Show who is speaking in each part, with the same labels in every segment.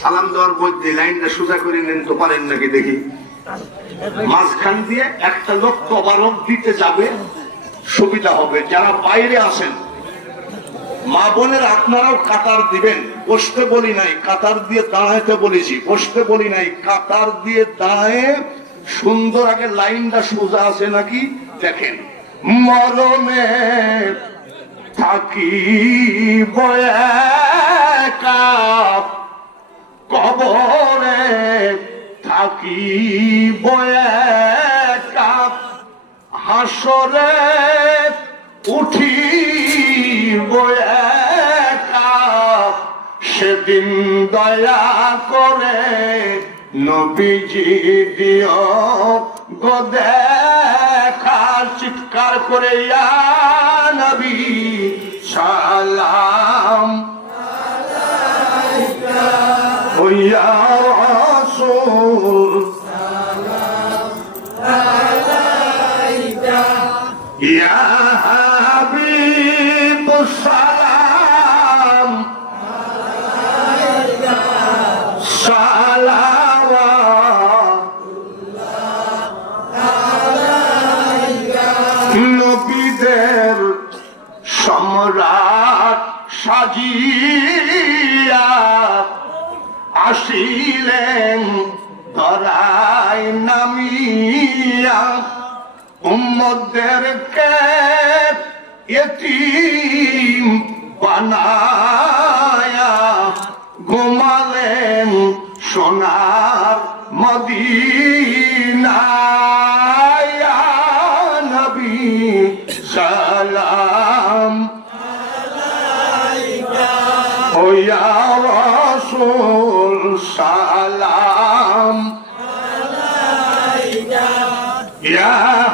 Speaker 1: সালাম দেওয়ার মধ্যে লাইনটা সোজা করে নেন তো পারেন নাকি দেখি। মাঝখান দিয়ে একটা লোক তবারক দিতে যাবে, সুবিধা হবে। যারা বাইরে আসেন, মা বোনের আপনারাও কাতার দিবেন। বসতে বলি নাই, কাতার দিয়ে দাঁড়াইতে বলেছি। বসতে বলি নাই, কাতার দিয়ে দাঁড়ায় সুন্দর আগে লাইনটা সোজা আছে নাকি দেখেন। মরণে থাকি বয়াকা থাকি বয়াকা হাসরে উঠি একা সেদিন দয়া করে নবীজি দিও গো দেখা, চিৎকার করে ইয়া নবী সালাম হাবিব সালাম। নবীদের সম্রাট সাজিয়া আসিলেন ধরায় নামিয়া উম্মদেরকে এতিম বানায়া ঘুমালেন সোনার মদিনায়। সালাম। ওয়া সালাম। ইয়া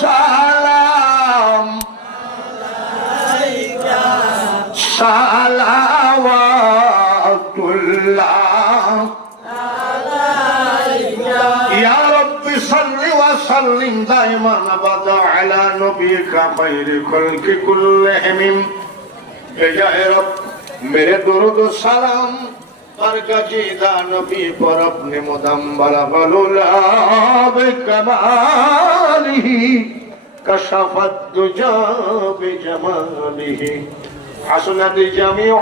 Speaker 1: সালাম। সালাওয়াতুল্লাহ। ইয়া রাব্বি সাল্লি ওয়া সাল্লিম দাইমান আবাদা আলা নবিকা খায়রি খলকি কুল্লিহিম ইয়া রব, মেরে দরুদ সালাম। مركزي دانبي برب مدمر غلولا بكماله كشف الدجى بجماله حسنت جميع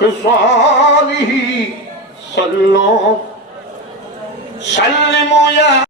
Speaker 1: خصاله صلوا سلموا يا